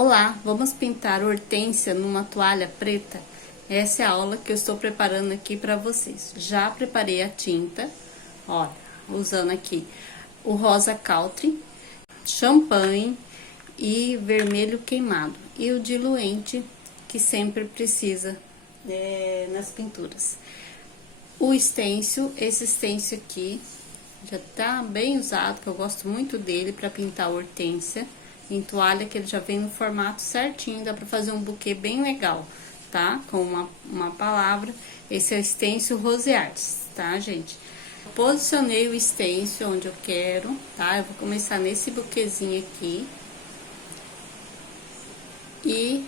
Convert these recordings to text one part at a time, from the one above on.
Olá, vamos pintar hortênsia numa toalha preta? Essa é a aula que eu estou preparando aqui para vocês. Já preparei a tinta, olha, usando aqui o rosa country, champanhe e vermelho queimado. E o diluente que sempre precisa nas pinturas. O stencil, esse stencil aqui, já tá bem usado, que eu gosto muito dele para pintar a hortênsia em toalha, que ele já vem no formato certinho, dá pra fazer um buquê bem legal, tá? Com uma palavra. Esse é o stencil Rose Arts, tá, gente? Posicionei o stencil onde eu quero, tá? Eu vou começar nesse buquezinho aqui. E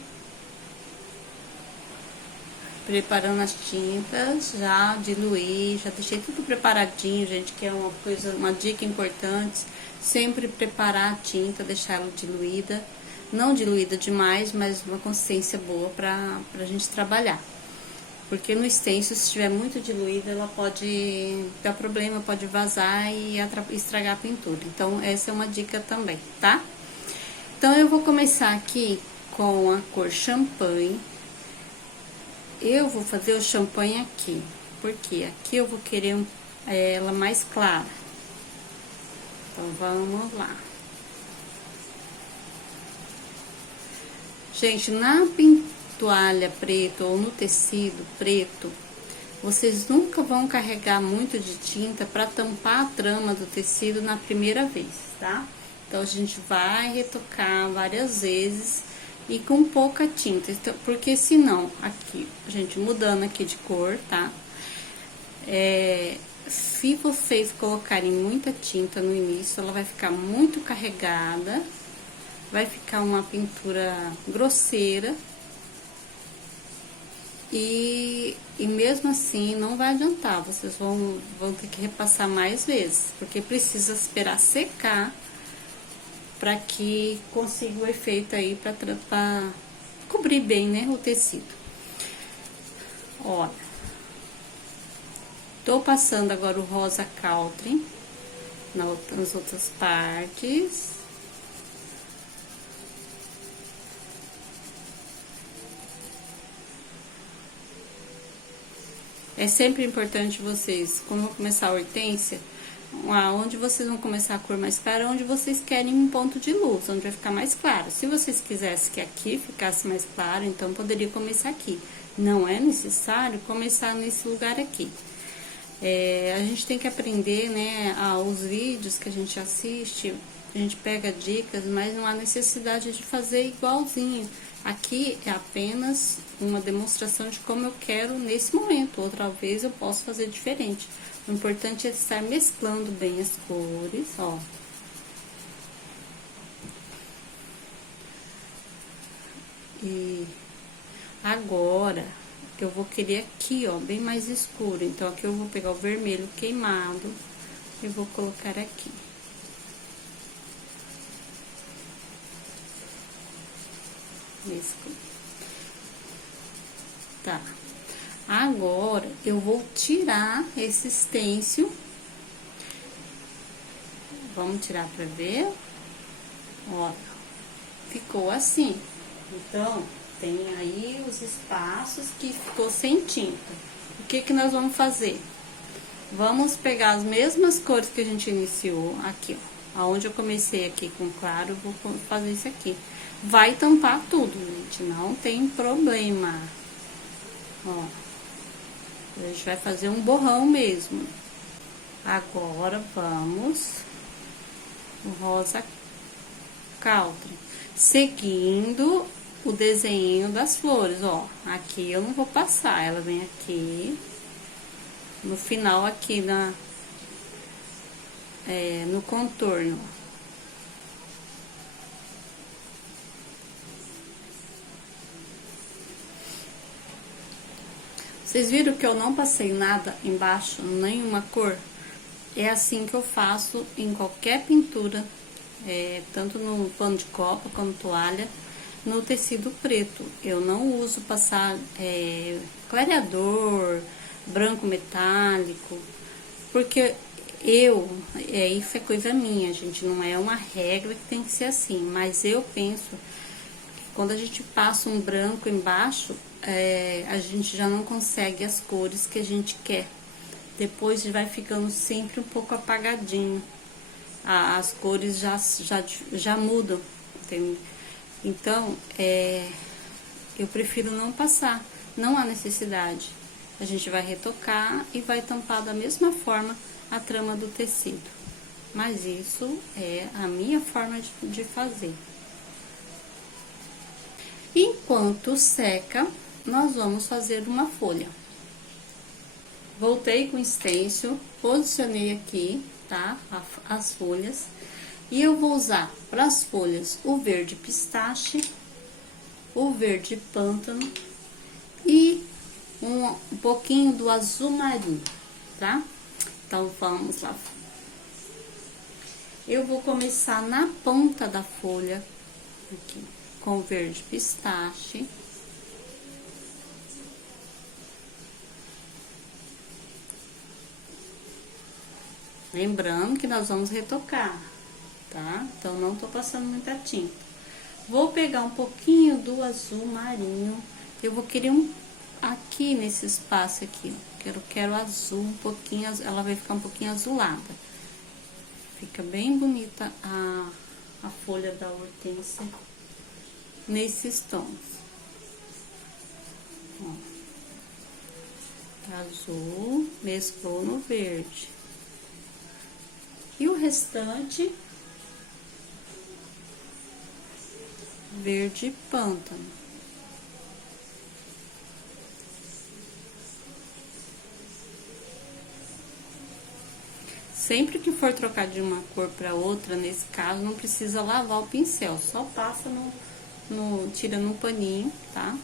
preparando as tintas, já diluí, já deixei tudo preparadinho, gente, que é uma dica importante. Sempre preparar a tinta, deixar ela diluída, não diluída demais, mas uma consistência boa pra gente trabalhar. Porque no stencil, se estiver muito diluída, ela pode dar problema, pode vazar e estragar a pintura. Então, essa é uma dica também, tá? Então, eu vou começar aqui com a cor champanhe. Eu vou fazer o champanhe aqui, porque aqui eu vou querer ela mais clara. Então, vamos lá. Gente, na toalha preta ou no tecido preto, vocês nunca vão carregar muito de tinta para tampar a trama do tecido na primeira vez, tá? Então, a gente vai retocar várias vezes e com pouca tinta, então, porque senão, aqui, gente, mudando aqui de cor, tá? Se vocês colocarem muita tinta no início, ela vai ficar muito carregada, vai ficar uma pintura grosseira e mesmo assim não vai adiantar, vocês vão ter que repassar mais vezes, porque precisa esperar secar para que consiga o efeito aí para cobrir bem, né, o tecido. Olha. Tô passando agora o rosa country nas outras partes. É sempre importante vocês, quando vão começar a hortênsia, onde vocês vão começar a cor mais clara, onde vocês querem um ponto de luz, onde vai ficar mais claro. Se vocês quisessem que aqui ficasse mais claro, então poderia começar aqui. Não é necessário começar nesse lugar aqui. A gente tem que aprender, né, os vídeos que a gente assiste, a gente pega dicas, mas não há necessidade de fazer igualzinho. Aqui é apenas uma demonstração de como eu quero nesse momento, outra vez eu posso fazer diferente. O importante é estar mesclando bem as cores, ó. E agora eu vou querer aqui, ó, bem mais escuro. Então, aqui eu vou pegar o vermelho queimado e vou colocar aqui. Mescla. Tá. Agora, eu vou tirar esse stencil. Vamos tirar pra ver. Ó, ficou assim. Então, tem aí os espaços que ficou sem tinta. O que nós vamos fazer? Vamos pegar as mesmas cores que a gente iniciou aqui, ó. Aonde eu comecei aqui com claro, eu vou fazer isso aqui. Vai tampar tudo, gente, não tem problema. Ó, a gente vai fazer um borrão mesmo. Agora, vamos o rosa country, seguindo o desenho das flores, ó. Aqui eu não vou passar, ela vem aqui, no final aqui no contorno. Vocês viram que eu não passei nada embaixo, nenhuma cor? É assim que eu faço em qualquer pintura, tanto no pano de copa quanto toalha. No tecido preto, eu não uso passar clareador, branco metálico, porque isso é coisa minha, gente, não é uma regra que tem que ser assim, mas eu penso quando a gente passa um branco embaixo, a gente já não consegue as cores que a gente quer. Depois vai ficando sempre um pouco apagadinho. As cores já mudam, entende? Então, eu prefiro não passar, não há necessidade. A gente vai retocar e vai tampar da mesma forma a trama do tecido. Mas isso é a minha forma de fazer. Enquanto seca, nós vamos fazer uma folha. Voltei com o stencil, posicionei aqui, tá? As folhas. E eu vou usar para as folhas o verde pistache, o verde pântano e um pouquinho do azul marinho, tá? Então, vamos lá. Eu vou começar na ponta da folha, aqui, com o verde pistache. Lembrando que nós vamos retocar, tá? Então, não tô passando muita tinta. Vou pegar um pouquinho do azul marinho. Eu vou querer aqui nesse espaço aqui, ó. Quero azul um pouquinho, ela vai ficar um pouquinho azulada. Fica bem bonita a folha da hortênsia nesses tons. Ó. Azul, mesclou no verde. E o restante, verde pântano. Sempre que for trocar de uma cor para outra, nesse caso, não precisa lavar o pincel, só passa tira no paninho, tá?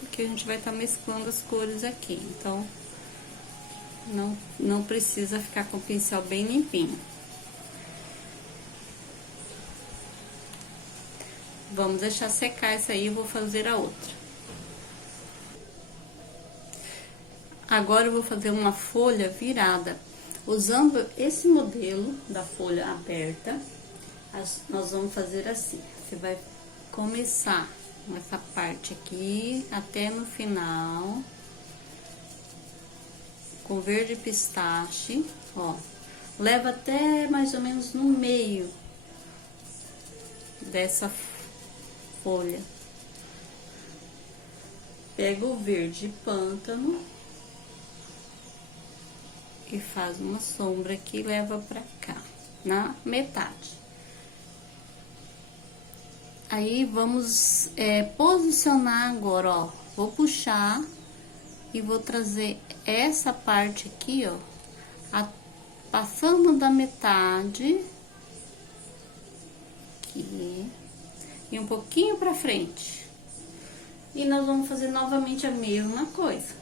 Porque a gente vai estar mesclando as cores aqui, então, não precisa ficar com o pincel bem limpinho. Vamos deixar secar essa aí, eu vou fazer a outra. Agora, eu vou fazer uma folha virada. Usando esse modelo da folha aberta, nós vamos fazer assim. Você vai começar nessa parte aqui, até no final, com verde pistache, ó. Leva até mais ou menos no meio dessa folha. Pega o verde pântano e faz uma sombra aqui e leva pra cá, na metade. Aí, vamos posicionar agora, ó. Vou puxar e vou trazer essa parte aqui, ó, passando da metade, aqui, e um pouquinho pra frente. E nós vamos fazer novamente a mesma coisa.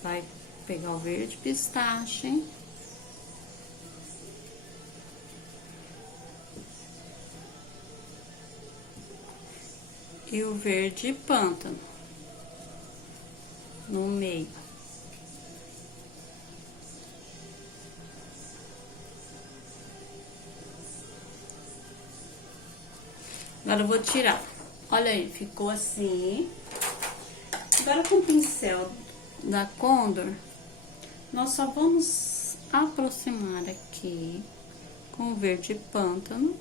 Vai pegar o verde pistache. E o verde pântano. No meio. Agora eu vou tirar. Olha aí, ficou assim. Agora com o pincel da Condor, nós só vamos aproximar aqui com o verde pântano.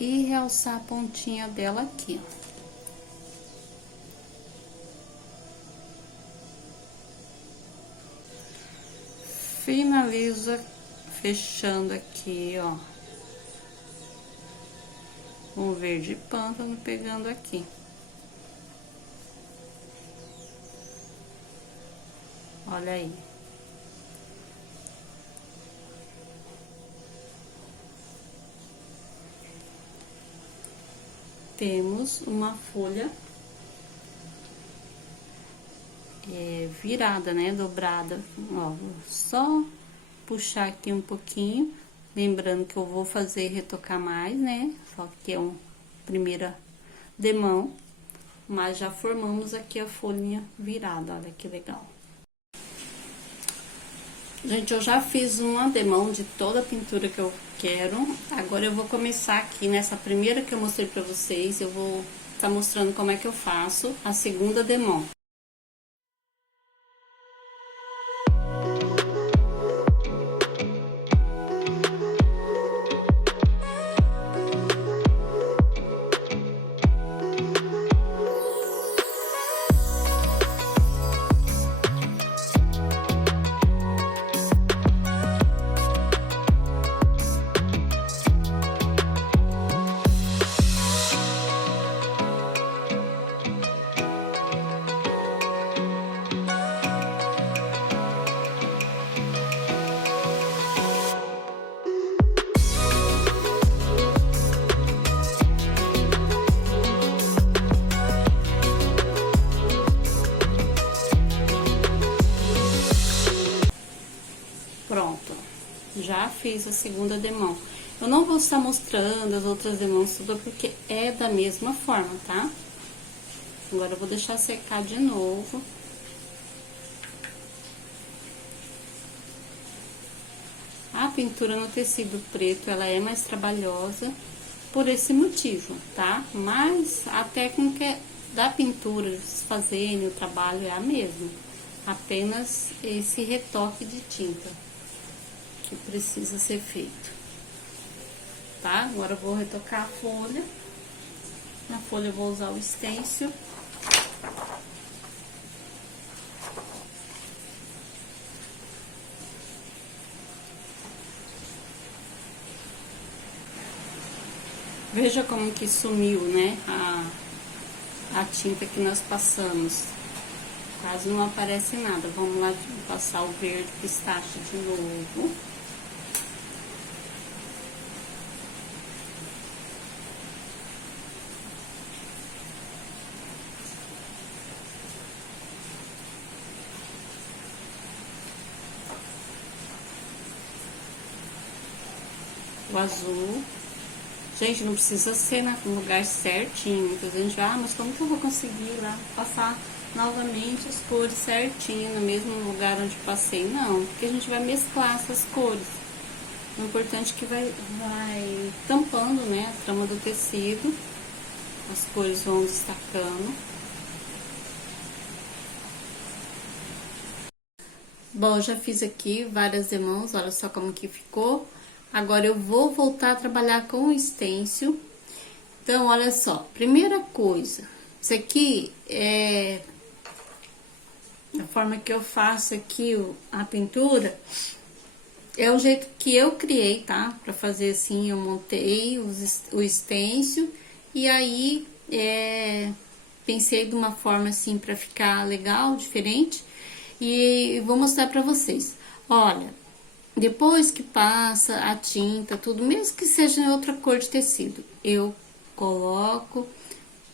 E realçar a pontinha dela aqui, ó. Finaliza fechando aqui, ó. Com o verde pântano pegando aqui. Olha aí. Temos uma folha virada, né? Dobrada. Ó, vou só puxar aqui um pouquinho. Lembrando que eu vou fazer retocar mais, né? Só que é primeira demão. Mas já formamos aqui a folhinha virada, olha que legal. Gente, eu já fiz uma demão de toda a pintura que eu quero. Agora eu vou começar aqui nessa primeira que eu mostrei pra vocês. Eu vou estar mostrando como é que eu faço a segunda demão. Pronto, já fiz a segunda demão. Eu não vou estar mostrando as outras demãos tudo porque é da mesma forma, tá? Agora eu vou deixar secar de novo. A pintura no tecido preto, ela é mais trabalhosa por esse motivo, tá? Mas a técnica da pintura, fazendo o trabalho é a mesma. Apenas esse retoque de tinta que precisa ser feito, tá? Agora eu vou retocar a folha. Na folha eu vou usar o stencil. Veja como que sumiu, né, a tinta que nós passamos. Quase não aparece nada. Vamos lá passar o verde pistache de novo. O azul. Gente, não precisa ser no lugar certinho. Muita gente vai, mas como que eu vou conseguir lá passar novamente as cores certinho no mesmo lugar onde passei? Não, porque a gente vai mesclar essas cores. O importante é que vai tampando, né, a trama do tecido. As cores vão destacando. Bom, já fiz aqui várias demãos, olha só como que ficou. Agora, eu vou voltar a trabalhar com o stencil. Então, olha só, primeira coisa, isso aqui é a forma que eu faço aqui a pintura, é o jeito que eu criei, tá? Pra fazer assim, eu montei o stencil e aí, pensei de uma forma assim pra ficar legal, diferente, e vou mostrar pra vocês. Olha, depois que passa a tinta, tudo, mesmo que seja em outra cor de tecido, eu coloco,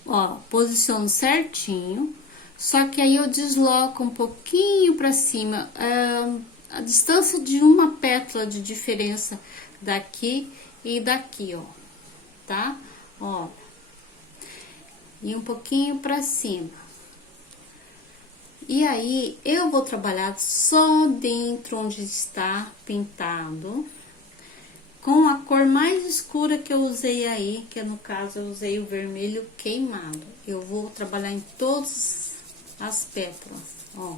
ó, posiciono certinho, só que aí eu desloco um pouquinho pra cima, a distância de uma pétala de diferença daqui e daqui, ó, tá? Ó, e um pouquinho pra cima. E aí, eu vou trabalhar só dentro onde está pintado, com a cor mais escura que eu usei aí, que no caso eu usei o vermelho queimado. Eu vou trabalhar em todas as pétalas, ó.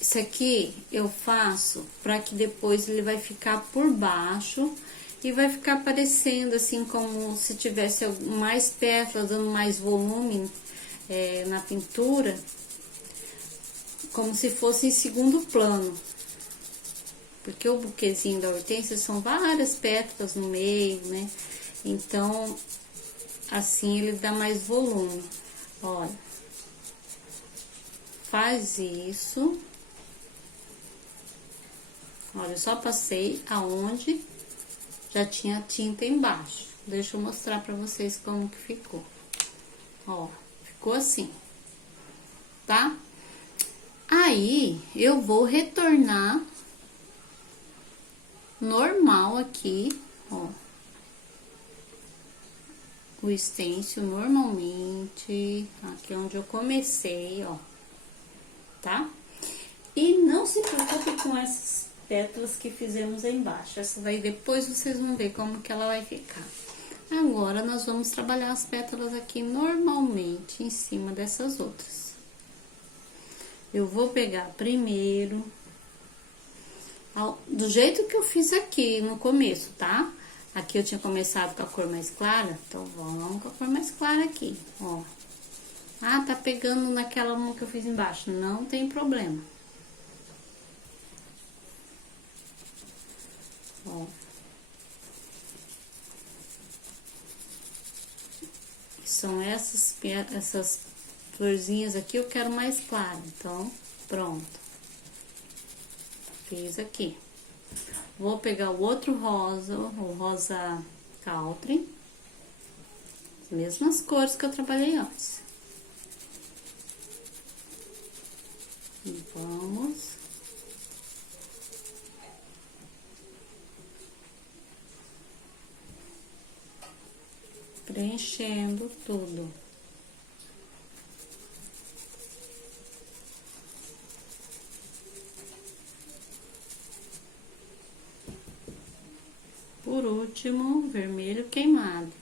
Isso aqui eu faço para que depois ele vai ficar por baixo e vai ficar parecendo assim como se tivesse mais pétalas, dando mais volume na pintura, como se fosse em segundo plano, porque o buquezinho da hortênsia são várias pétalas no meio, né? Então, assim ele dá mais volume. Olha, faz isso. Olha, eu só passei aonde já tinha tinta embaixo. Deixa eu mostrar pra vocês como que ficou. Ó, ficou assim, tá? Aí, eu vou retornar normal aqui, ó. O stencil normalmente, aqui onde eu comecei, ó, tá? E não se preocupe com essas pétalas que fizemos aí embaixo. Essa daí depois vocês vão ver como que ela vai ficar. Agora, nós vamos trabalhar as pétalas aqui normalmente em cima dessas outras. Eu vou pegar primeiro, do jeito que eu fiz aqui no começo, tá? Aqui eu tinha começado com a cor mais clara, então vamos com a cor mais clara aqui, ó. Ah, tá pegando naquela uma que eu fiz embaixo, não tem problema. Ó. São essas florzinhas aqui, eu quero mais claro, então, pronto. Fiz aqui. Vou pegar o outro rosa, o rosa country, as mesmas cores que eu trabalhei antes. E vamos... preenchendo tudo. Por último, vermelho queimado.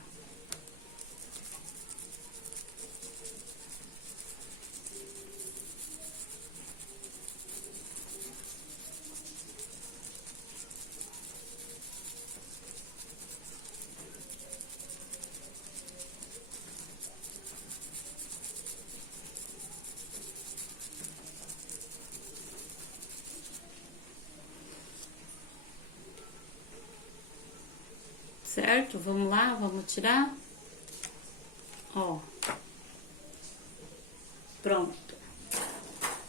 Certo? Vamos lá, vamos tirar. Ó. Pronto.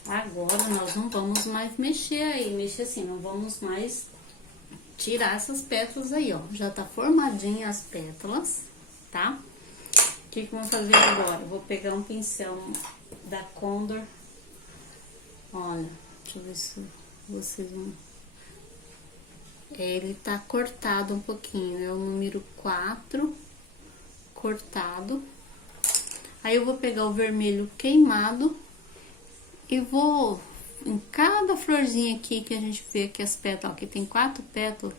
Agora, nós não vamos mais mexer aí, mexer assim, não vamos mais tirar essas pétalas aí, ó. Já tá formadinha as pétalas, tá? O que que eu vou fazer agora? Eu vou pegar um pincel da Condor. Olha, deixa eu ver se vocês vão... Ele tá cortado um pouquinho, é o número 4, cortado. Aí, eu vou pegar o vermelho queimado e vou, em cada florzinha aqui que a gente vê aqui as pétalas, que tem 4 pétalas,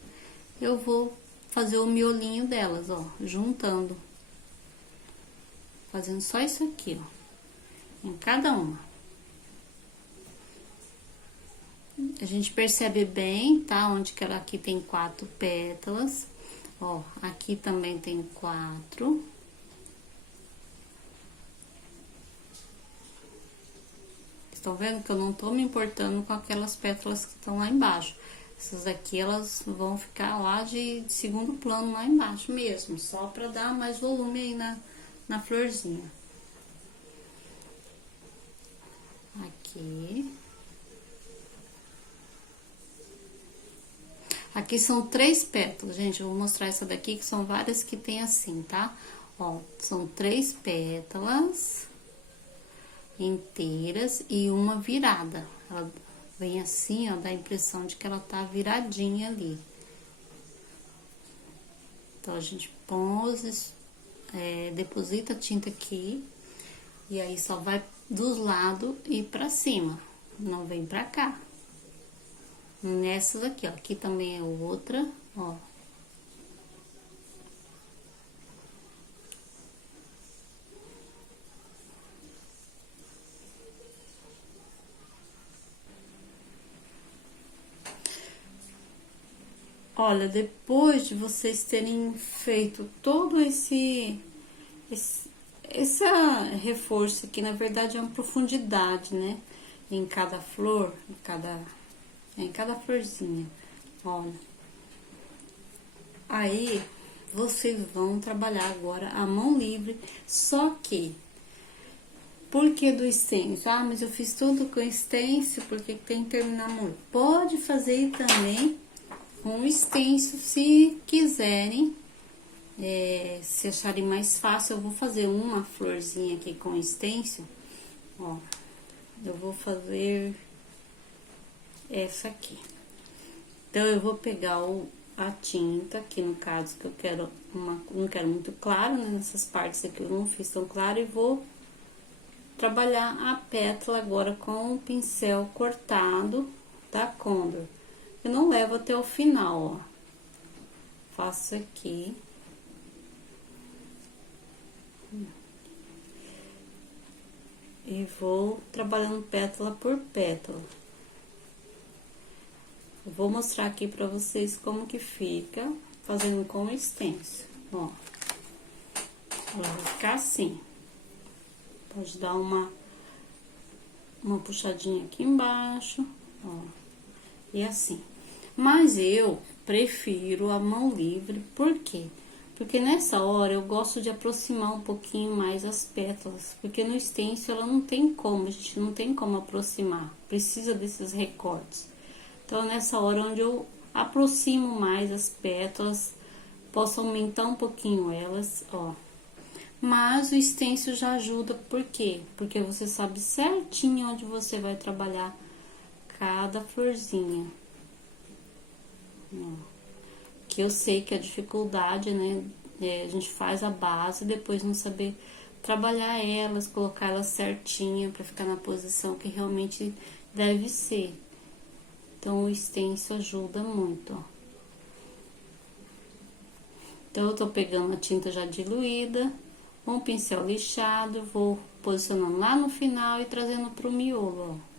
eu vou fazer o miolinho delas, ó, juntando. Fazendo só isso aqui, ó, em cada uma. A gente percebe bem, tá? Onde que ela aqui tem 4 pétalas. Ó, aqui também tem 4. Estão vendo que eu não tô me importando com aquelas pétalas que estão lá embaixo. Essas aqui, elas vão ficar lá de segundo plano lá embaixo mesmo. Só pra dar mais volume aí na florzinha. Aqui. Aqui são 3 pétalas, gente. Eu vou mostrar essa daqui, que são várias que tem assim, tá? Ó, são 3 pétalas inteiras e uma virada. Ela vem assim, ó, dá a impressão de que ela tá viradinha ali. Então, a gente deposita a tinta aqui. E aí, só vai dos lados e pra cima. Não vem pra cá. Nessas aqui, ó. Aqui também é outra, ó. Olha, depois de vocês terem feito todo esse reforço aqui, na verdade, é uma profundidade, né? Em cada flor, em cada florzinha, olha. Aí, vocês vão trabalhar agora a mão livre, só que... Por que do stencil? Ah, mas eu fiz tudo com stencil, porque tem que terminar a mão. Pode fazer também com stencil, se quiserem, se acharem mais fácil. Eu vou fazer uma florzinha aqui com stencil, ó. Eu vou fazer essa aqui. Então, eu vou pegar a tinta, aqui no caso, que eu quero não quero muito claro, né? Nessas partes aqui eu não fiz tão claro, e vou trabalhar a pétala agora com o pincel cortado da Condor. Eu não levo até o final, ó. Faço aqui. E vou trabalhando pétala por pétala. Eu vou mostrar aqui pra vocês como que fica fazendo com o stencil, ó. Ela vai ficar assim. Pode dar uma puxadinha aqui embaixo, ó. E assim. Mas eu prefiro a mão livre, por quê? Porque nessa hora eu gosto de aproximar um pouquinho mais as pétalas, porque no stencil ela não tem como, a gente não tem como aproximar, precisa desses recortes. Então, nessa hora onde eu aproximo mais as pétalas, posso aumentar um pouquinho elas, ó. Mas o stencil já ajuda, por quê? Porque você sabe certinho onde você vai trabalhar cada florzinha. Ó. Que eu sei que a dificuldade, né, a gente faz a base, depois não saber trabalhar elas, colocar elas certinha pra ficar na posição que realmente deve ser. Então, o stencil ajuda muito, ó. Então, eu tô pegando a tinta já diluída, com o pincel lixado, vou posicionando lá no final e trazendo pro miolo, ó.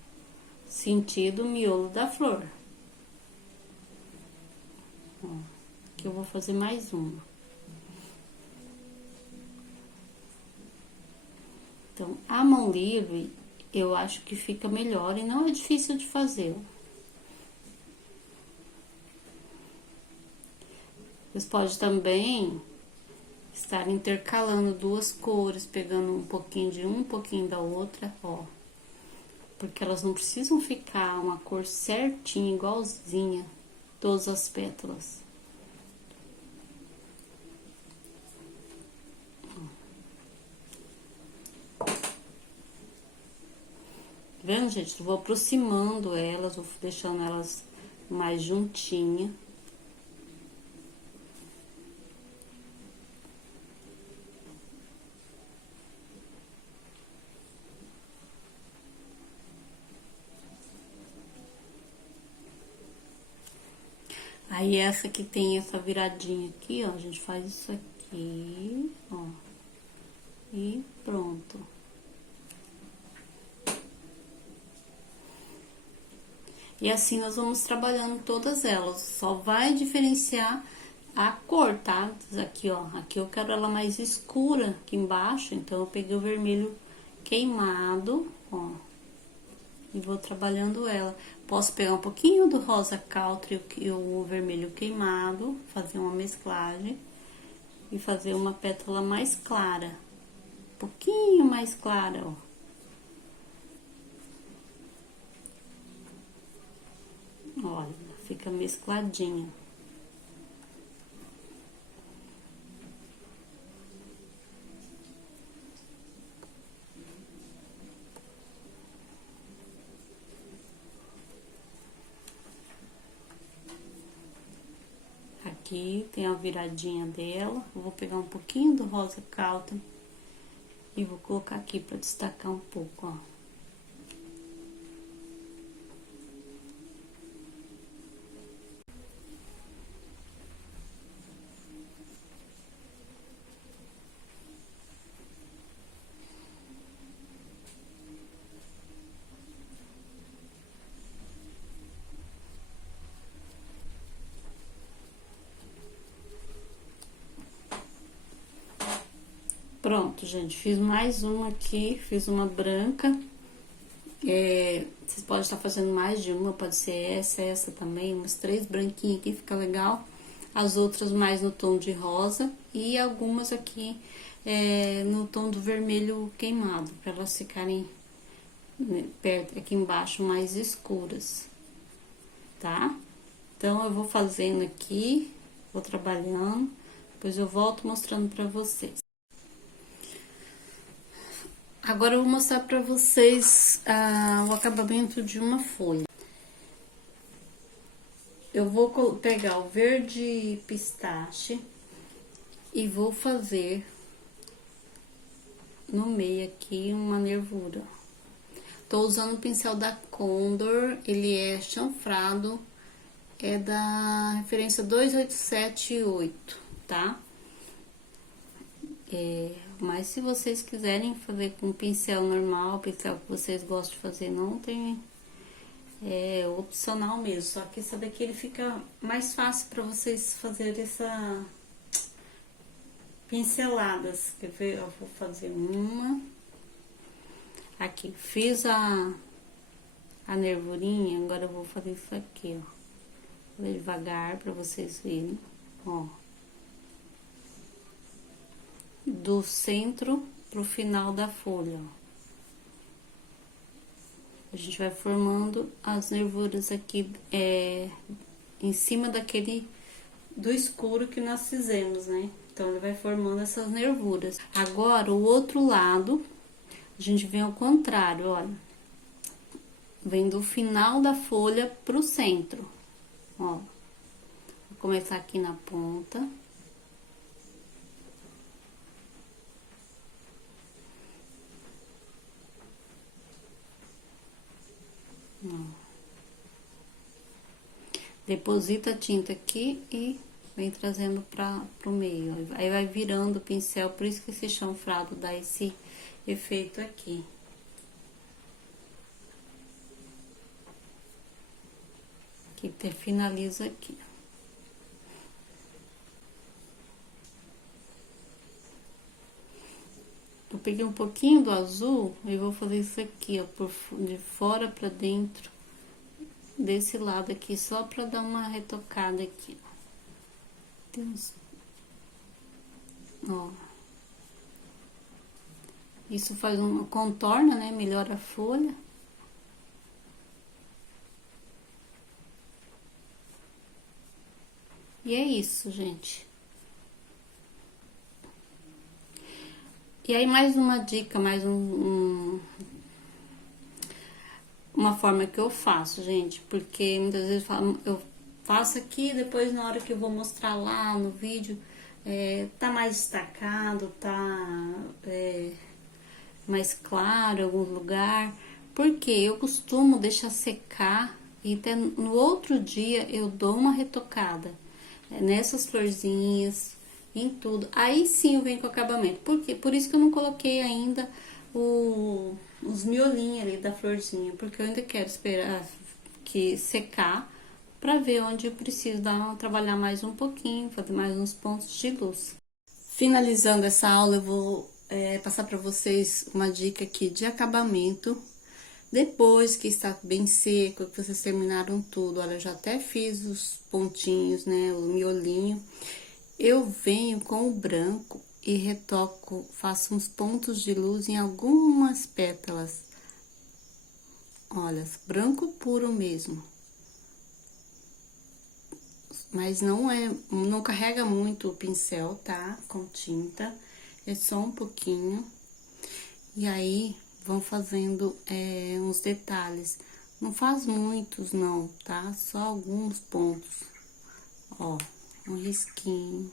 Sentido o miolo da flor. Ó, aqui eu vou fazer mais uma. Então, a mão livre, eu acho que fica melhor e não é difícil de fazer, ó. Vocês podem também estar intercalando duas cores, pegando um pouquinho de um pouquinho da outra, ó. Porque elas não precisam ficar uma cor certinha, igualzinha, todas as pétalas. Vendo, gente? Eu vou aproximando elas, vou deixando elas mais juntinhas. Aí, essa que tem essa viradinha aqui, ó, a gente faz isso aqui, ó, e pronto. E assim nós vamos trabalhando todas elas, só vai diferenciar a cor, tá? Aqui, ó, aqui eu quero ela mais escura aqui embaixo, então eu peguei o vermelho queimado, ó, e vou trabalhando ela. Posso pegar um pouquinho do rosa country e o vermelho queimado, fazer uma mesclagem e fazer uma pétala mais clara, um pouquinho mais clara, ó. Olha, fica mescladinha. Aqui tem a viradinha dela, eu vou pegar um pouquinho do rosa country e vou colocar aqui pra destacar um pouco, ó. Pronto, gente, fiz mais uma aqui, fiz uma branca. Vocês podem estar fazendo mais de uma, pode ser essa também, umas 3 branquinhas aqui, fica legal. As outras mais no tom de rosa e algumas aqui no tom do vermelho queimado, para elas ficarem, né, perto, aqui embaixo, mais escuras, tá? Então, eu vou fazendo aqui, vou trabalhando, depois eu volto mostrando pra vocês. Agora, eu vou mostrar pra vocês o acabamento de uma folha. Eu vou pegar o verde pistache e vou fazer no meio aqui uma nervura. Tô usando o pincel da Condor, ele é chanfrado, é da referência 2878, tá? Mas se vocês quiserem fazer com pincel normal, pincel que vocês gostam de fazer, não tem... É opcional mesmo, só que esse daqui ele fica mais fácil pra vocês fazerem essa... pinceladas. Quer ver? Eu vou fazer uma... Aqui, fiz a nervurinha, agora eu vou fazer isso aqui, ó. Vou devagar pra vocês verem, ó. Do centro pro final da folha, ó. A gente vai formando as nervuras aqui, em cima do escuro que nós fizemos, né? Então, ele vai formando essas nervuras. Agora, o outro lado, a gente vem ao contrário, olha. Vem do final da folha pro centro, ó. Vou começar aqui na ponta. Ó. Deposita a tinta aqui e vem trazendo pro meio. Aí vai virando o pincel, por isso que esse chanfrado dá esse efeito aqui. Que finaliza aqui. Eu peguei um pouquinho do azul e vou fazer isso aqui, ó, de fora pra dentro, desse lado aqui, só pra dar uma retocada aqui. Ó. Isso faz uma contorna, né? Melhora a folha. E é isso, gente. E aí, mais uma dica, mais uma forma que eu faço, gente, porque muitas vezes eu faço aqui, depois na hora que eu vou mostrar lá no vídeo, tá mais destacado, tá mais claro em algum lugar, porque eu costumo deixar secar e até no outro dia eu dou uma retocada nessas florzinhas, em tudo. Aí sim eu venho com o acabamento. Por quê? Por isso que eu não coloquei ainda os miolinhos ali da florzinha, porque eu ainda quero esperar que secar pra ver onde eu preciso trabalhar mais um pouquinho, fazer mais uns pontos de luz. Finalizando essa aula, eu vou passar para vocês uma dica aqui de acabamento. Depois que está bem seco, que vocês terminaram tudo, olha, eu já até fiz os pontinhos, né, o miolinho. Eu venho com o branco e retoco, faço uns pontos de luz em algumas pétalas. Olha, branco puro mesmo. Mas não carrega muito o pincel, tá? Com tinta, é só um pouquinho. E aí, vão fazendo uns detalhes. Não faz muitos, não, tá? Só alguns pontos. Ó, um risquinho.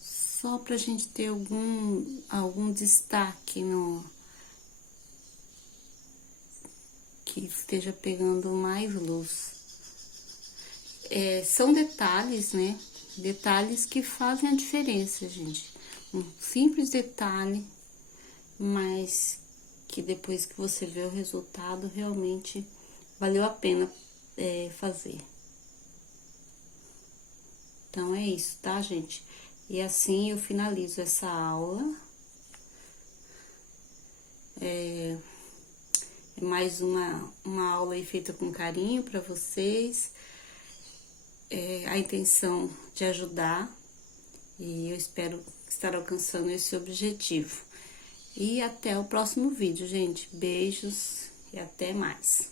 Só pra gente ter algum destaque que esteja pegando mais luz. São detalhes, né? Detalhes que fazem a diferença, gente. Um simples detalhe, mas que depois que você vê o resultado, realmente valeu a pena fazer. Então, é isso, tá, gente? E assim eu finalizo essa aula. É mais uma aula aí feita com carinho pra vocês. A intenção de ajudar, e eu espero estar alcançando esse objetivo. E até o próximo vídeo, gente. Beijos e até mais.